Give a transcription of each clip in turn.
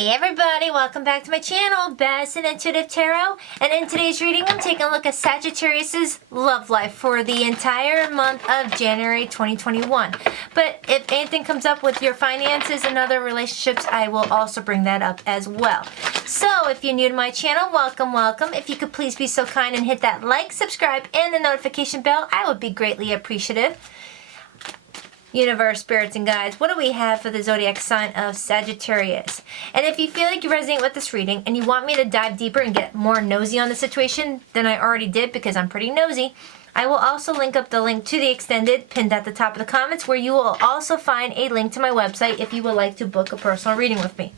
Hey everybody, welcome back to my channel, Baz and Intuitive Tarot. And in today's reading, I'm taking a look at Sagittarius' love life for the entire month of January 2021. But if anything comes up with your finances and other relationships, I will also bring that up as well. So if you're new to my channel, welcome, welcome. If you could please be so kind and hit that like, subscribe, and the notification bell, I would be greatly appreciative. Universe, spirits, and guides, what do we have for the zodiac sign of Sagittarius? And if you feel like you resonate with this reading and you want me to dive deeper and get more nosy on the situation than I already did because I'm pretty nosy, I will also link up the link to the extended pinned at the top of the comments, where you will also find a link to my website if you would like to book a personal reading with me.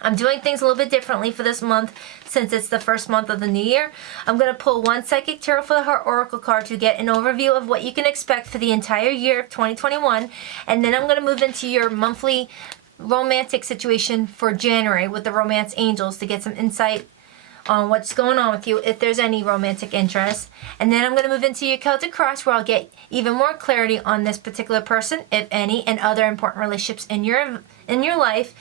I'm doing things a little bit differently for this month since it's the first month of the new year. I'm going to pull one Psychic Tarot for the Heart Oracle card to get an overview of what you can expect for the entire year of 2021. And then I'm going to move into your monthly romantic situation for January with the Romance Angels to get some insight on what's going on with you, if there's any romantic interest. And then I'm going to move into your Celtic Cross, where I'll get even more clarity on this particular person, if any, and other important relationships in your life.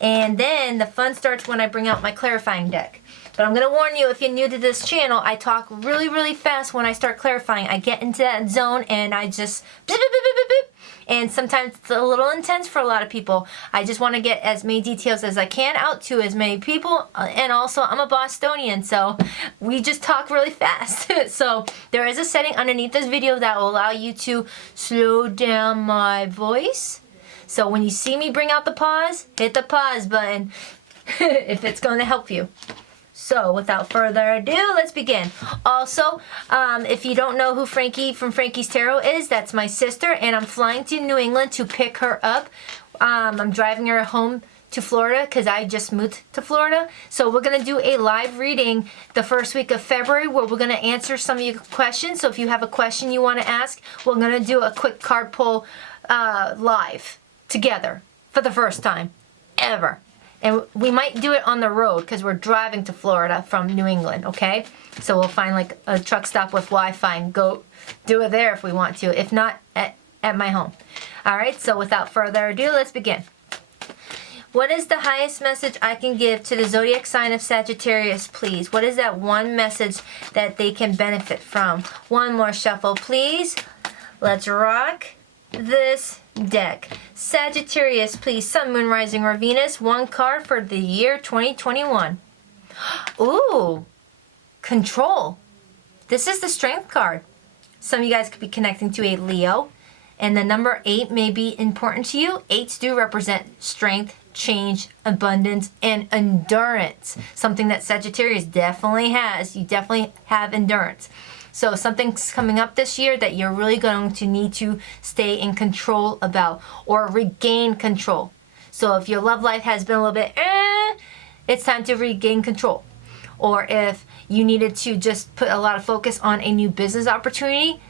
And then the fun starts when I bring out my clarifying deck. But I'm going to warn you, if you're new to this channel, I talk really, really fast when I start clarifying. I get into that zone and I just beep, beep, beep, beep, beep. And sometimes it's a little intense for a lot of people. I just want to get as many details as I can out to as many people. And also, I'm a Bostonian, so we just talk really fast. So there is a setting underneath this video that will allow you to slow down my voice. So when you see me bring out the pause, hit the pause button if it's going to help you. So without further ado, let's begin. Also, if you don't know who Frankie from Frankie's Tarot is, that's my sister, and I'm flying to New England to pick her up. I'm driving her home to Florida because I just moved to Florida. So we're going to do a live reading the first week of February where we're going to answer some of your questions. So if you have a question you want to ask, we're going to do a quick card pull live together for the first time ever. And we might do it on the road because we're driving to Florida from New England, okay? So we'll find like a truck stop with Wi-Fi and go do it there if we want to. If not, at my home. All right, so without further ado, let's begin. What is the highest message I can give to the zodiac sign of Sagittarius, please? What is that one message that they can benefit from? One more shuffle, please. Let's rock this deck. Sagittarius, please. Sun, Moon, Rising, or Venus. One card for the year 2021. Ooh, control. This is the Strength card. Some of you guys could be connecting to a Leo, and the number 8 may be important to you. 8s do represent strength, change, abundance, and endurance. Something that Sagittarius definitely has. You definitely have endurance. So something's coming up this year that you're really going to need to stay in control about or regain control. So if your love life has been a little bit, it's time to regain control. Or if you needed to just put a lot of focus on a new business opportunity,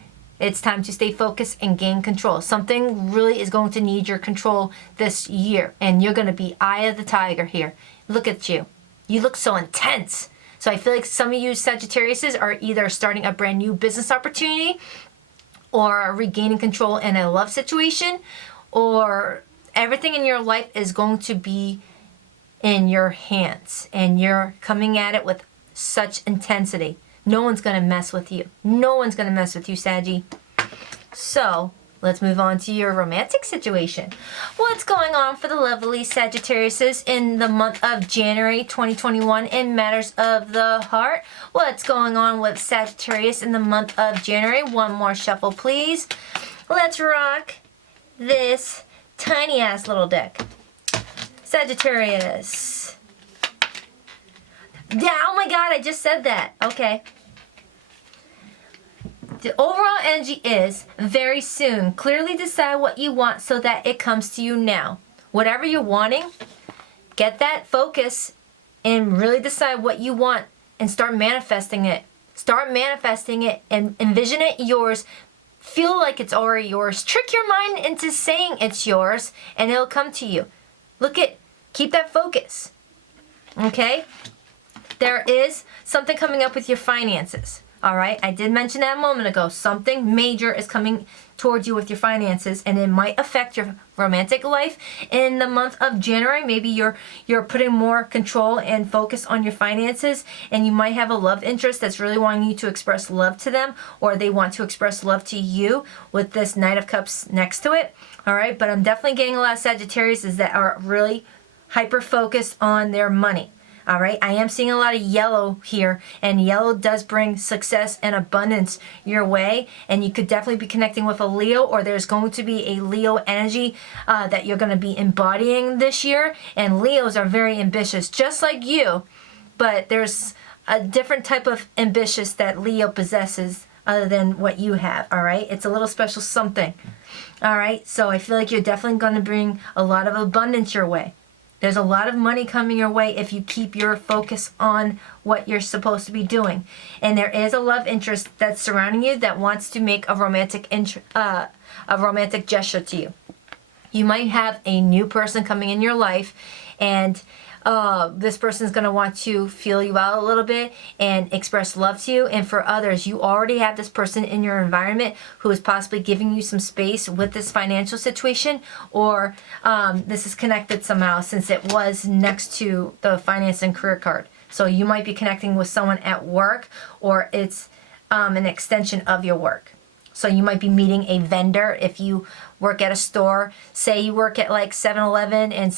it's time to stay focused and gain control. Something really is going to need your control this year. And you're going to be eye of the tiger here. Look at you. You look so intense. So I feel like some of you Sagittariuses are either starting a brand new business opportunity or regaining control in a love situation, or everything in your life is going to be in your hands and you're coming at it with such intensity. No one's going to mess with you. No one's going to mess with you, Saggy. So let's move on to your romantic situation. What's going on for the lovely Sagittariuses in the month of January 2021 in matters of the heart? What's going on with Sagittarius in the month of January? One more shuffle, please. Let's rock this tiny ass little deck. Sagittarius. Yeah, oh my God, I just said that. Okay. The overall energy is very soon. Clearly decide what you want so that it comes to you now. Whatever you're wanting, get that focus and really decide what you want and start manifesting it. Start manifesting it and envision it yours. Feel like it's already yours. Trick your mind into saying it's yours and it'll come to you. Keep that focus. Okay? There is something coming up with your finances. All right, I did mention that a moment ago. Something major is coming towards you with your finances, and it might affect your romantic life in the month of January. Maybe you're putting more control and focus on your finances, and you might have a love interest that's really wanting you to express love to them, or they want to express love to you with this Knight of Cups next to it. All right, but I'm definitely getting a lot of Sagittarius that are really hyper focused on their money. All right, I am seeing a lot of yellow here, and yellow does bring success and abundance your way, and you could definitely be connecting with a Leo, or there's going to be a Leo energy that you're going to be embodying this year. And Leos are very ambitious, just like you, but there's a different type of ambitious that Leo possesses other than what you have. All right, it's a little special something. All right, so I feel like you're definitely going to bring a lot of abundance your way. There's a lot of money coming your way if you keep your focus on what you're supposed to be doing. And there is a love interest that's surrounding you that wants to make a romantic gesture to you. You might have a new person coming in your life, and this person is going to want to feel you out a little bit and express love to you. And for others, you already have this person in your environment who is possibly giving you some space with this financial situation, or this is connected somehow since it was next to the finance and career card. So you might be connecting with someone at work, or it's an extension of your work. So you might be meeting a vendor if you work at a store. Say you work at like 7-Eleven and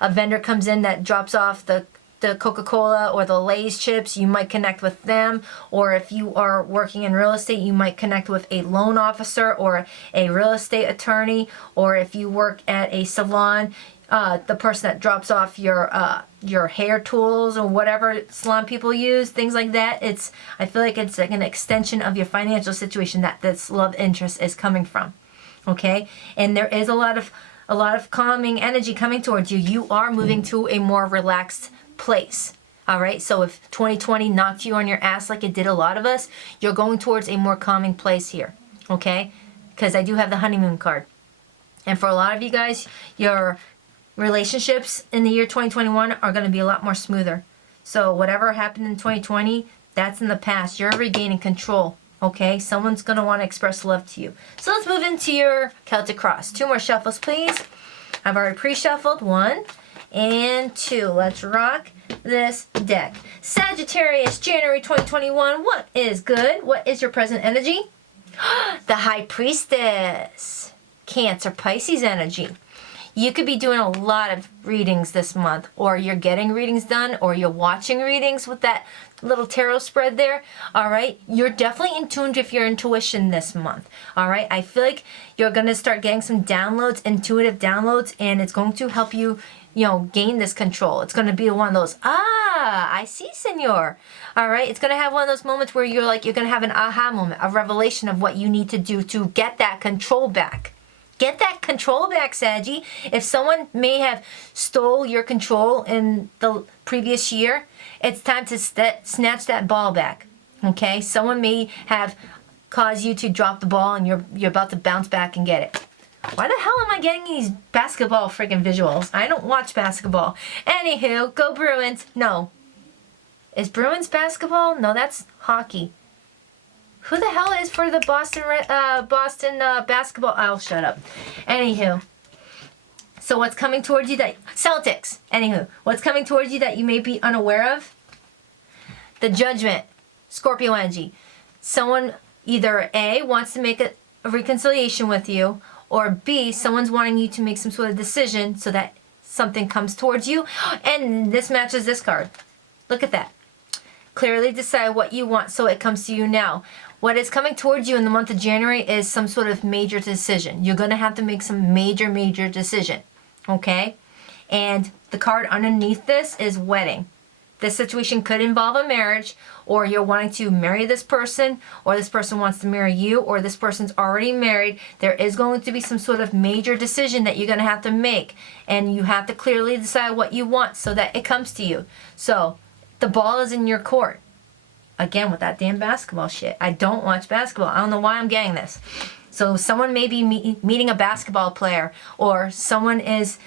a vendor comes in that drops off the Coca-Cola or the Lay's chips, you might connect with them. Or if you are working in real estate, you might connect with a loan officer or a real estate attorney. Or if you work at a salon, the person that drops off your hair tools or whatever salon people use, things like that. I feel like it's like an extension of your financial situation that this love interest is coming from. Okay, and there is a lot of calming energy coming towards you. You are moving to a more relaxed place. All right, so if 2020 knocked you on your ass like it did a lot of us, you're going towards a more calming place here. Okay, because I do have the honeymoon card, and for a lot of you guys, your relationships in the year 2021 are going to be a lot more smoother. So whatever happened in 2020, that's in the past. You're regaining control. Okay, someone's going to want to express love to you. So let's move into your Celtic cross. 2 more shuffles, please. I've already pre-shuffled 1 and 2. Let's rock this deck. Sagittarius, January 2021. What is good? What is your present energy? The High Priestess. Cancer, Pisces energy. You could be doing a lot of readings this month, or you're getting readings done, or you're watching readings with that little tarot spread there. All right, you're definitely in tune with your intuition this month. All right, I feel like you're going to start getting some downloads, intuitive downloads, and it's going to help you, gain this control. It's going to be one of those, I see, senor. All right, it's going to have one of those moments where you're going to have an aha moment, a revelation of what you need to do to get that control back. Get that control back, Saggy. If someone may have stole your control in the previous year, it's time to snatch that ball back. Okay? Someone may have caused you to drop the ball, and you're about to bounce back and get it. Why the hell am I getting these basketball freaking visuals? I don't watch basketball. Anywho, go Bruins. No. Is Bruins basketball? No, that's hockey. Who the hell is for the Boston basketball? I'll shut up. Anywho. So what's coming towards you that... Celtics. Anywho. What's coming towards you that you may be unaware of? The Judgment. Scorpio energy. Someone either A, wants to make a reconciliation with you, or B, someone's wanting you to make some sort of decision so that something comes towards you. And this matches this card. Look at that. Clearly decide what you want so it comes to you now. What is coming towards you in the month of January is some sort of major decision. You're going to have to make some major decision. Okay? And the card underneath this is wedding. This situation could involve a marriage, or you're wanting to marry this person, or this person wants to marry you, or this person's already married. There is going to be some sort of major decision that you're going to have to make. And you have to clearly decide what you want so that it comes to you. So, the ball is in your court. Again, with that damn basketball shit. I don't watch basketball. I don't know why I'm getting this. So someone may be meeting a basketball player, or someone is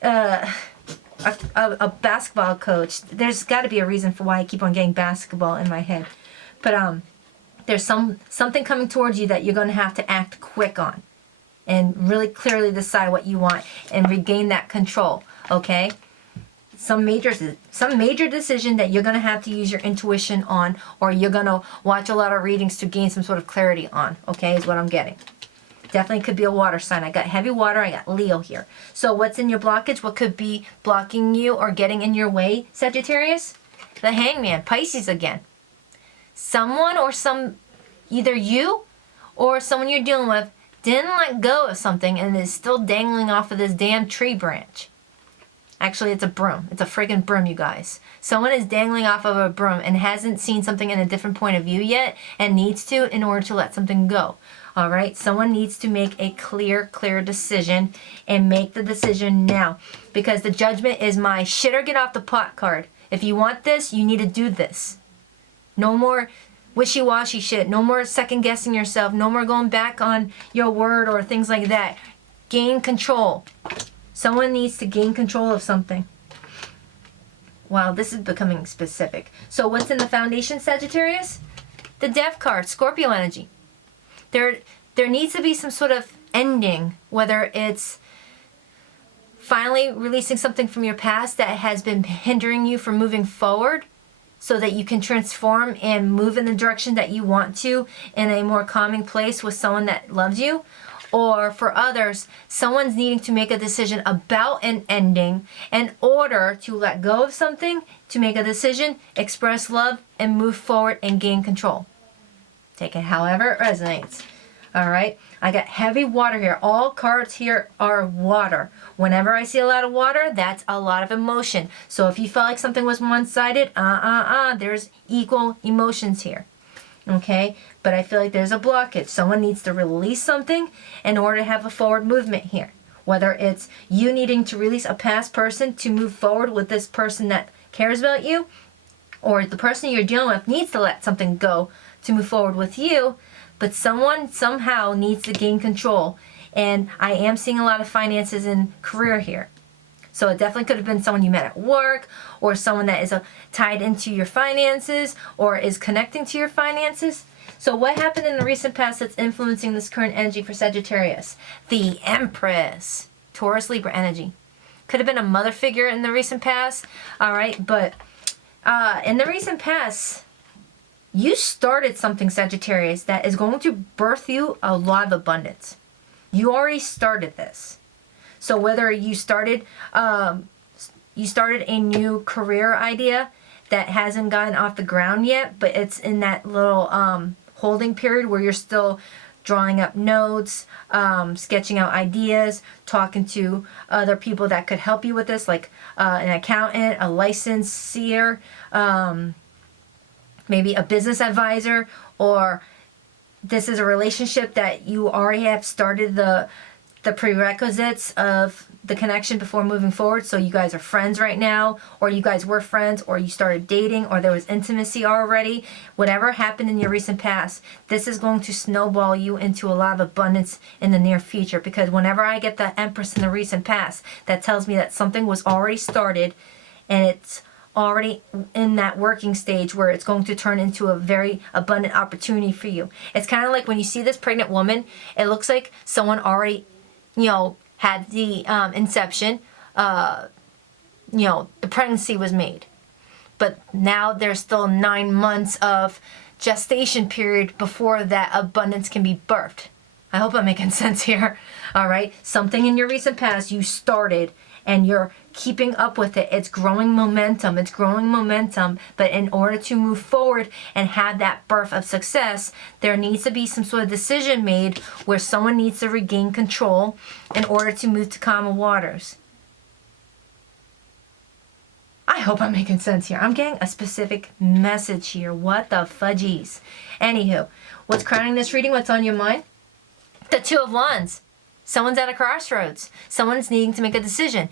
a basketball coach. There's got to be a reason for why I keep on getting basketball in my head. But There's something coming towards you that you're going to have to act quick on and really clearly decide what you want and regain that control, okay? Some major decision that you're going to have to use your intuition on, or you're going to watch a lot of readings to gain some sort of clarity on, okay, is what I'm getting. Definitely could be a water sign. I got heavy water, I got Leo here. So what's in your blockage? What could be blocking you or getting in your way, Sagittarius? The Hangman, Pisces again. Someone or either you or someone you're dealing with didn't let go of something and is still dangling off of this damn tree branch. Actually, it's a broom. It's a friggin' broom, you guys. Someone is dangling off of a broom and hasn't seen something in a different point of view yet and needs to in order to let something go. All right? Someone needs to make a clear decision and make the decision now, because the Judgment is my shit or get off the pot card. If you want this, you need to do this. No more wishy-washy shit. No more second-guessing yourself. No more going back on your word or things like that. Gain control. Someone needs to gain control of something. Wow, this is becoming specific. So what's in the foundation, Sagittarius? The Death card, Scorpio energy. There needs to be some sort of ending, whether it's finally releasing something from your past that has been hindering you from moving forward so that you can transform and move in the direction that you want to in a more calming place with someone that loves you. Or for others, someone's needing to make a decision about an ending in order to let go of something, to make a decision, express love, and move forward and gain control. Take it however it resonates. All right? I got heavy water here. All cards here are water. Whenever I see a lot of water, that's a lot of emotion. So if you felt like something was one-sided, there's equal emotions here. Okay, but I feel like there's a blockage. Someone needs to release something in order to have a forward movement here. Whether it's you needing to release a past person to move forward with this person that cares about you, or the person you're dealing with needs to let something go to move forward with you, but someone somehow needs to gain control. And I am seeing a lot of finances and career here. So it definitely could have been someone you met at work, or someone that is tied into your finances or is connecting to your finances. So what happened in the recent past that's influencing this current energy for Sagittarius? The Empress, Taurus Libra energy. Could have been a mother figure in the recent past, all right? But in the recent past, you started something, Sagittarius, that is going to birth you a lot of abundance. You already started this. So whether you started a new career idea that hasn't gotten off the ground yet, but it's in that little holding period where you're still drawing up notes, sketching out ideas, talking to other people that could help you with this, like an accountant, a licensor, maybe a business advisor, or this is a relationship that you already have started the prerequisites of the connection before moving forward. So you guys are friends right now, or you guys were friends, or you started dating, or there was intimacy already. Whatever happened in your recent past, this is going to snowball you into a lot of abundance in the near future. Because whenever I get the Empress in the recent past, that tells me that something was already started and it's already in that working stage where it's going to turn into a very abundant opportunity for you. It's kind of like when you see this pregnant woman, it looks like someone already had the inception, the pregnancy was made. But now there's still 9 months of gestation period before that abundance can be birthed. I hope I'm making sense here. All right. Something in your recent past you started and you're keeping up with it. It's growing momentum. But in order to move forward and have that birth of success, there needs to be some sort of decision made where someone needs to regain control in order to move to calmer waters. I hope I'm making sense here. I'm getting a specific message here. What the fudgies? Anywho, what's crowning this reading? What's on your mind? The Two of Wands. Someone's at a crossroads. Someone's needing to make a decision.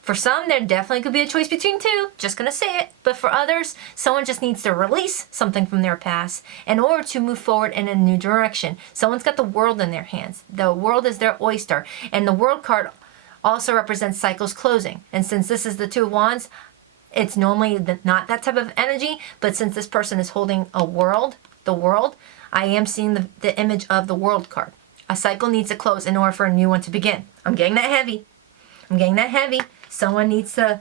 For some, there definitely could be a choice between two. Just gonna say it. But for others, someone just needs to release something from their past in order to move forward in a new direction. Someone's got the world in their hands. The world is their oyster. And the World card also represents cycles closing. And since this is the Two of Wands, it's normally not that type of energy. But since this person is holding the world, I am seeing the image of the World card. A cycle needs to close in order for a new one to begin. I'm getting that heavy. I'm getting that heavy. Someone needs to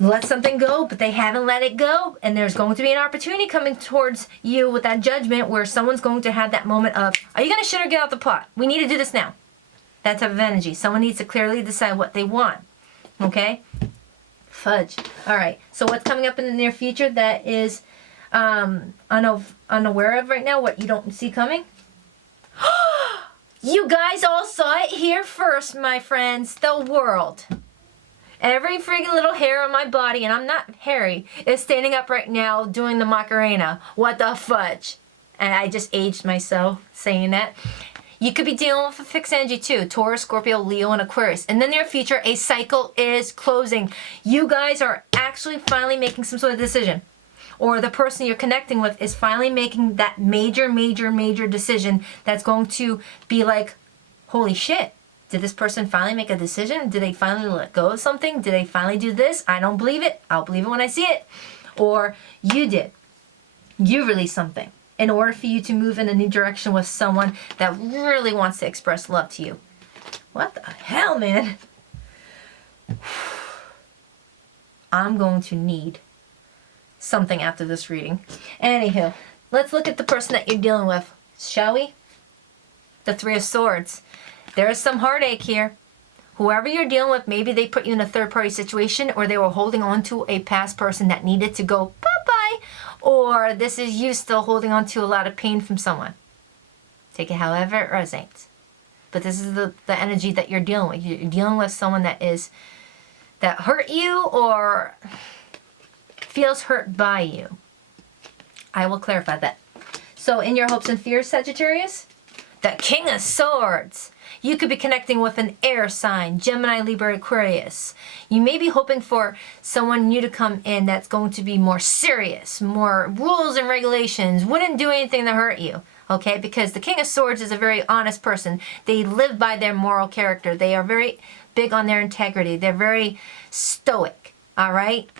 let something go, but they haven't let it go. And there's going to be an opportunity coming towards you with that judgment where someone's going to have that moment of, are you going to shit or get out the pot? We need to do this now. That type of energy. Someone needs to clearly decide what they want. Okay? Fudge. All right. So what's coming up in the near future that is unaware of right now, what you don't see coming? You guys all saw it here first, my friends. The world. Every freaking little hair on my body, and I'm not hairy, is standing up right now doing the Macarena. What the fudge? And I just aged myself saying that. You could be dealing with a fixed energy too. Taurus, Scorpio, Leo, and Aquarius. In the near future, a cycle is closing. You guys are actually finally making some sort of decision. Or the person you're connecting with is finally making that major decision that's going to be like, holy shit. Did this person finally make a decision? Did they finally let go of something? Did they finally do this? I don't believe it. I'll believe it when I see it. Or you did. You released something in order for you to move in a new direction with someone that really wants to express love to you. What the hell, man? I'm going to need something after this reading. Anywho, let's look at the person that you're dealing with, shall we? The Three of Swords. There is some heartache here. Whoever you're dealing with, maybe they put you in a third-party situation, or they were holding on to a past person that needed to go bye-bye, or this is you still holding on to a lot of pain from someone. Take it however it resonates. But this is the energy that you're dealing with. You're dealing with someone that hurt you or feels hurt by you. I will clarify that. So in your hopes and fears, Sagittarius, the King of Swords. You could be connecting with an air sign, Gemini, Libra, Aquarius. You may be hoping for someone new to come in that's going to be more serious, more rules and regulations, wouldn't do anything to hurt you, okay? Because the King of Swords is a very honest person. They live by their moral character. They are very big on their integrity. They're very stoic, all right?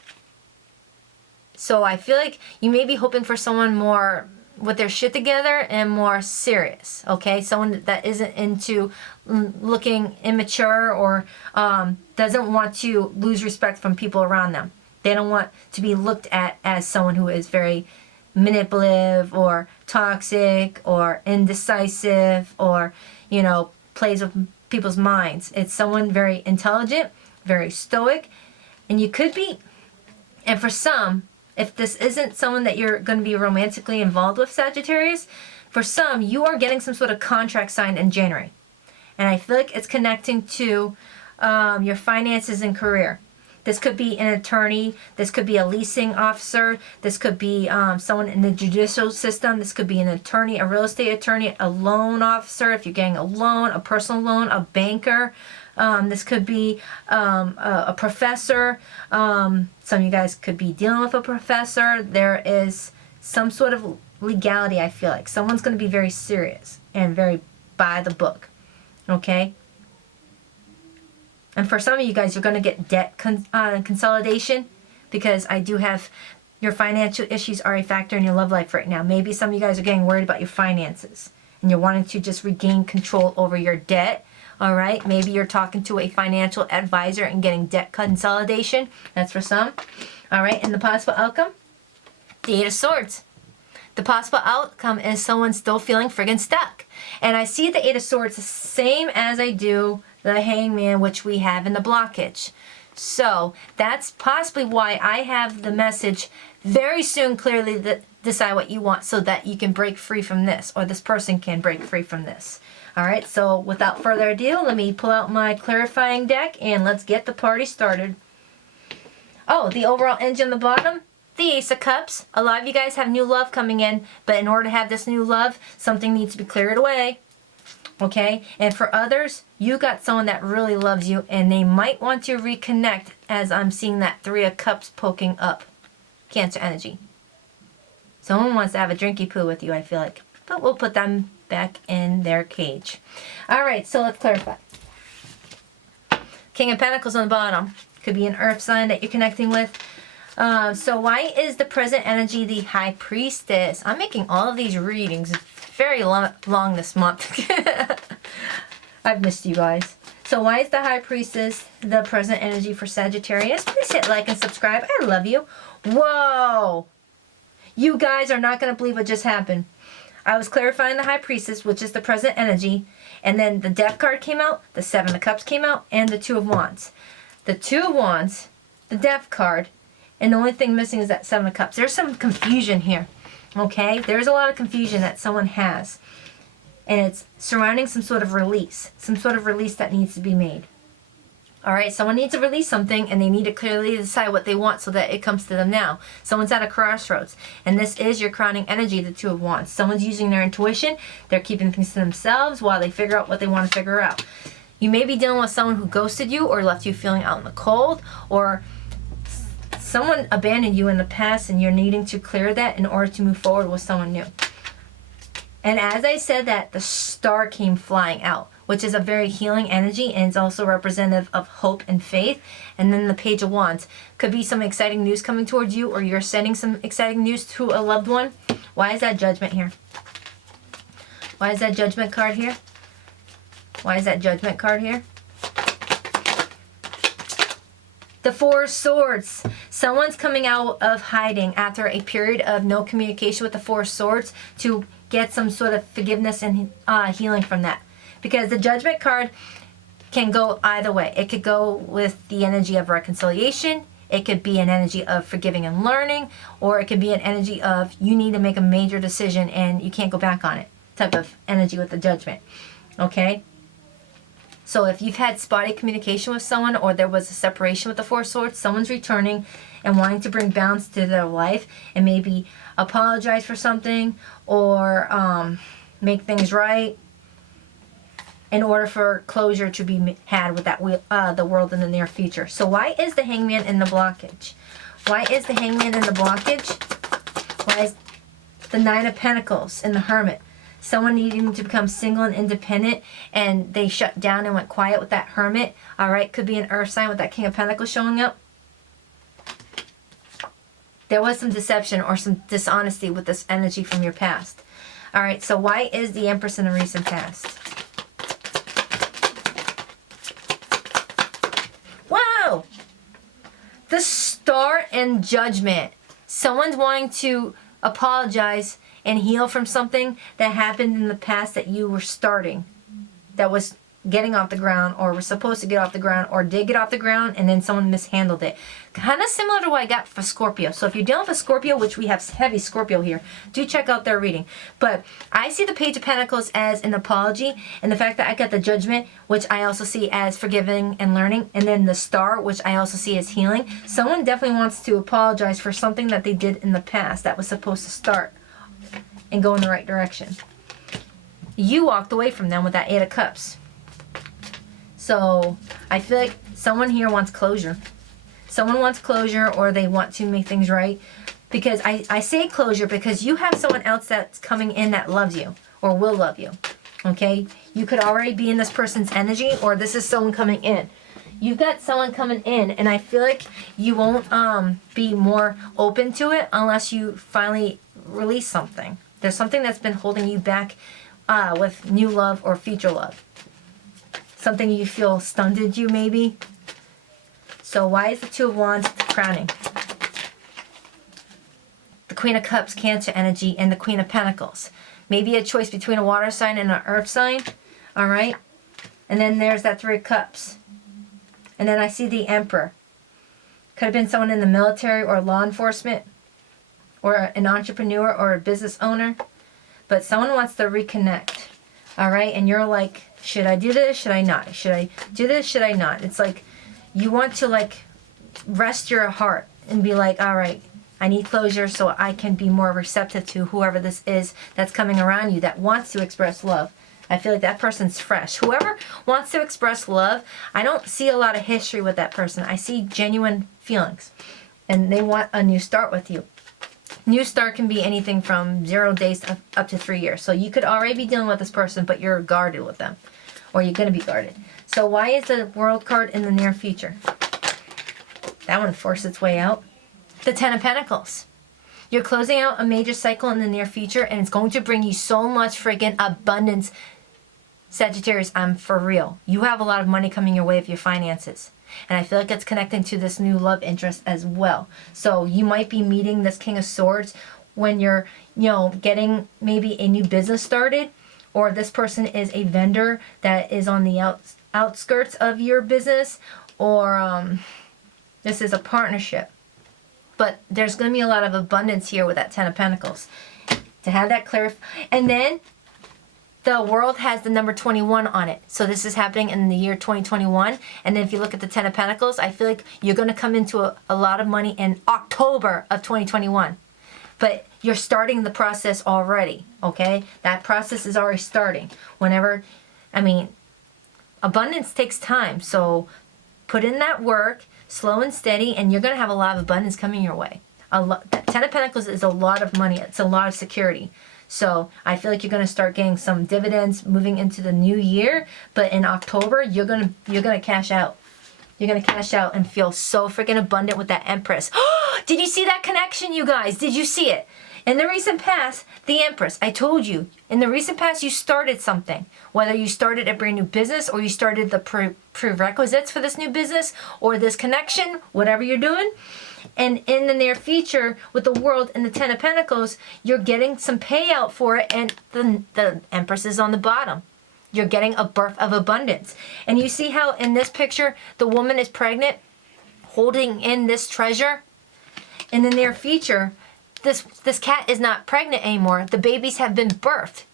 So I feel like you may be hoping for someone more with their shit together and more serious, okay? Someone that isn't into looking immature or doesn't want to lose respect from people around them. They don't want to be looked at as someone who is very manipulative or toxic or indecisive or, you know, plays with people's minds. It's someone very intelligent, very stoic, and you could be, and for some, if this isn't someone that you're going to be romantically involved with, Sagittarius, for some, you are getting some sort of contract signed in January. And I feel like it's connecting to your finances and career. This could be an attorney. This could be a leasing officer. This could be someone in the judicial system. This could be an attorney, a real estate attorney, a loan officer, if you're getting a loan, a personal loan, a banker. This could be a professor. Some of you guys could be dealing with a professor. There is some sort of legality, I feel like. Someone's going to be very serious and very by the book. Okay? And for some of you guys, you're going to get debt consolidation because I do have your financial issues are a factor in your love life right now. Maybe some of you guys are getting worried about your finances and you're wanting to just regain control over your debt. All right, maybe you're talking to a financial advisor and getting debt consolidation. That's for some. All right, and the possible outcome? The Eight of Swords. The possible outcome is someone still feeling friggin' stuck. And I see the Eight of Swords the same as I do the Hangman, which we have in the blockage. So that's possibly why I have the message very soon clearly decide what you want so that you can break free from this, or this person can break free from this. All right, so without further ado, let me pull out my clarifying deck and let's get the party started. Oh, the overall energy on the bottom, the Ace of Cups. A lot of you guys have new love coming in, but in order to have this new love, something needs to be cleared away. Okay, and for others, you got someone that really loves you and they might want to reconnect as I'm seeing that Three of Cups poking up. Cancer energy. Someone wants to have a drinky poo with you, I feel like. But we'll put them back in their cage. All right, so let's clarify. King of Pentacles on the bottom. Could be an earth sign that you're connecting with. So why is the present energy the High Priestess? I'm making all of these readings very long this month. I've missed you guys. So why is the High Priestess the present energy for Sagittarius? Please hit like and subscribe. I love you. Whoa! You guys are not going to believe what just happened. I was clarifying the High Priestess, which is the present energy, and then the Death card came out, the Seven of Cups came out, and the Two of Wands. The Two of Wands, the Death card, and the only thing missing is that Seven of Cups. There's some confusion here, okay? There's a lot of confusion that someone has, and it's surrounding some sort of release that needs to be made. All right, someone needs to release something, and they need to clearly decide what they want so that it comes to them now. Someone's at a crossroads, and this is your crowning energy, the Two of Wands. Someone's using their intuition. They're keeping things to themselves while they figure out what they want to figure out. You may be dealing with someone who ghosted you or left you feeling out in the cold, or someone abandoned you in the past, and you're needing to clear that in order to move forward with someone new. And as I said that, the star came flying out, which is a very healing energy, and it's also representative of hope and faith. And then the Page of Wands could be some exciting news coming towards you, or you're sending some exciting news to a loved one. Why is that Judgment here? Why is that Judgment card here? Why is that Judgment card here? The Four of Swords. Someone's coming out of hiding after a period of no communication with the Four of Swords to get some sort of forgiveness and healing from that. Because the Judgment card can go either way. It could go with the energy of reconciliation. It could be an energy of forgiving and learning. Or it could be an energy of you need to make a major decision and you can't go back on it. Type of energy with the Judgment. Okay? So if you've had spotty communication with someone, or there was a separation with the Four of Swords, someone's returning and wanting to bring balance to their life and maybe apologize for something, or make things right in order for closure to be had with that the world in the near future. So why is the Hangman in the blockage? Why is the Hangman in the blockage? Why is the Nine of Pentacles in the Hermit? Someone needing to become single and independent, and they shut down and went quiet with that Hermit. All right, could be an earth sign with that King of Pentacles showing up. There was some deception or some dishonesty with this energy from your past. All right, so why is the Empress in the recent past? Wow! The Star and Judgment. Someone's wanting to apologize and heal from something that happened in the past that you were starting, that was getting off the ground, or was supposed to get off the ground, or did get off the ground, and then someone mishandled it. Kind of similar to what I got for Scorpio. So if you're dealing with a Scorpio, which we have heavy Scorpio here, do check out their reading. But I see the Page of Pentacles as an apology, and the fact that I got the Judgment, which I also see as forgiving and learning, and then the Star, which I also see as healing. Someone definitely wants to apologize for something that they did in the past that was supposed to start and go in the right direction. You walked away from them with that Eight of Cups. So I feel like someone here wants closure. Someone wants closure, or they want to make things right. Because I say closure because you have someone else that's coming in that loves you or will love you. Okay? You could already be in this person's energy, or this is someone coming in. You've got someone coming in, and I feel like you won't be more open to it unless you finally release something. There's something that's been holding you back with new love or future love. Something you feel stunted you maybe. So why is the Two of Wands crowning? The Queen of Cups, Cancer energy, and the Queen of Pentacles. Maybe a choice between a water sign and an earth sign. All right. And then there's that Three of Cups. And then I see the Emperor. Could have been someone in the military or law enforcement, or an entrepreneur or a business owner. But someone wants to reconnect. All right. And you're like, should I do this? Should I not? Should I do this? Should I not? It's like you want to like rest your heart and be like, all right, I need closure so I can be more receptive to whoever this is that's coming around you that wants to express love. I feel like that person's fresh. Whoever wants to express love, I don't see a lot of history with that person. I see genuine feelings, and they want a new start with you. New start can be anything from 0 days up to 3 years. So you could already be dealing with this person, but you're guarded with them. Or you're going to be guarded. So why is the World card in the near future? That one forced its way out. the Ten of Pentacles. You're closing out a major cycle in the near future, and it's going to bring you so much friggin' abundance. Sagittarius, I'm for real. You have a lot of money coming your way with your finances. And I feel like it's connecting to this new love interest as well. So you might be meeting this King of Swords when you're, getting maybe a new business started, or this person is a vendor that is on the outskirts of your business, or this is a partnership. But there's going to be a lot of abundance here with that Ten of Pentacles. To have that clear. And then the world has the number 21 on it. So this is happening in the year 2021. And then if you look at the Ten of Pentacles, I feel like you're going to come into a lot of money in October of 2021. But you're starting the process already, okay? That process is already starting. Abundance takes time. So put in that work, slow and steady, and you're going to have a lot of abundance coming your way. Ten of Pentacles is a lot of money. It's a lot of security. So I feel like you're going to start getting some dividends moving into the new year. But in October, you're gonna cash out. You're going to cash out and feel so freaking abundant with that Empress. Did you see that connection, you guys? Did you see it? In the recent past, the Empress, I told you, in the recent past, you started something. Whether you started a brand new business or you started the prerequisites for this new business or this connection, whatever you're doing. And in the near future, with the World and the Ten of Pentacles, you're getting some payout for it, and the Empress is on the bottom. You're getting a birth of abundance. And you see how in this picture, the woman is pregnant, holding in this treasure? In the near future, this cat is not pregnant anymore. The babies have been birthed.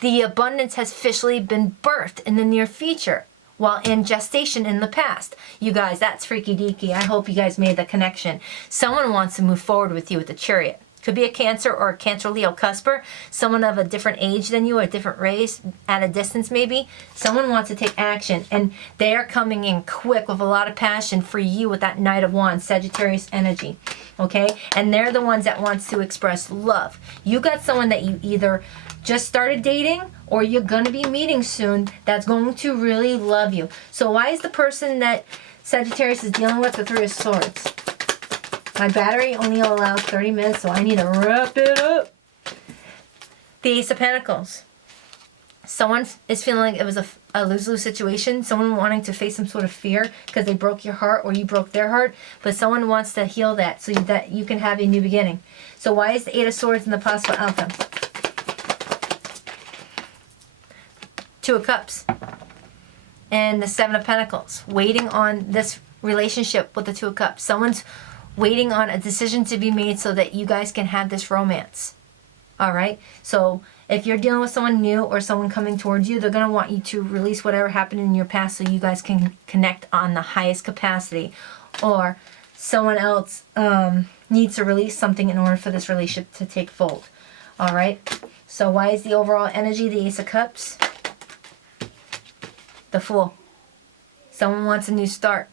The abundance has officially been birthed in the near future, while in gestation in the past. You guys, that's freaky deaky. I hope you guys made the connection. Someone wants to move forward with you with the Chariot. Could be a Cancer or a Cancer Leo cusper. Someone of a different age than you, or a different race, at a distance maybe. Someone wants to take action, and they are coming in quick with a lot of passion for you with that Knight of Wands, Sagittarius energy. Okay? And they're the ones that wants to express love. You got someone that you either just started dating or you're going to be meeting soon that's going to really love you. So why is the person that Sagittarius is dealing with the Three of Swords? My battery only allows 30 minutes, so I need to wrap it up. The Ace of Pentacles. Someone is feeling like it was a lose-lose situation. Someone wanting to face some sort of fear because they broke your heart or you broke their heart. But someone wants to heal that so that you can have a new beginning. So why is the Eight of Swords in the possible outcome? Two of Cups. And the Seven of Pentacles. Waiting on this relationship with the Two of Cups. Someone's waiting on a decision to be made so that you guys can have this romance. All right? So if you're dealing with someone new or someone coming towards you, they're going to want you to release whatever happened in your past so you guys can connect on the highest capacity. Or someone else needs to release something in order for this relationship to take fold. All right? So why is the overall energy the Ace of Cups? The Fool. Someone wants a new start.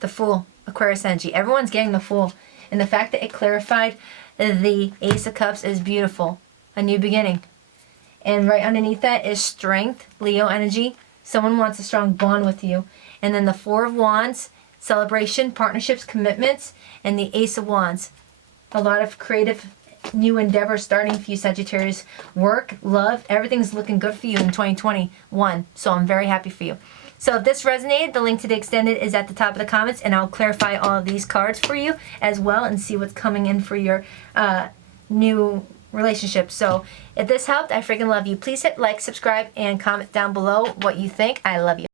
The Fool. Aquarius energy. Everyone's getting the Fool. And the fact that it clarified the Ace of Cups is beautiful. A new beginning. And right underneath that is Strength, Leo energy. Someone wants a strong bond with you. And then the Four of Wands, celebration, partnerships, commitments, and the Ace of Wands. A lot of creative new endeavors starting for you, Sagittarius. Work, love, everything's looking good for you in 2021. So I'm very happy for you. So if this resonated, the link to the extended is at the top of the comments, and I'll clarify all of these cards for you as well and see what's coming in for your new relationship. So if this helped, I freaking love you. Please hit like, subscribe, and comment down below what you think. I love you.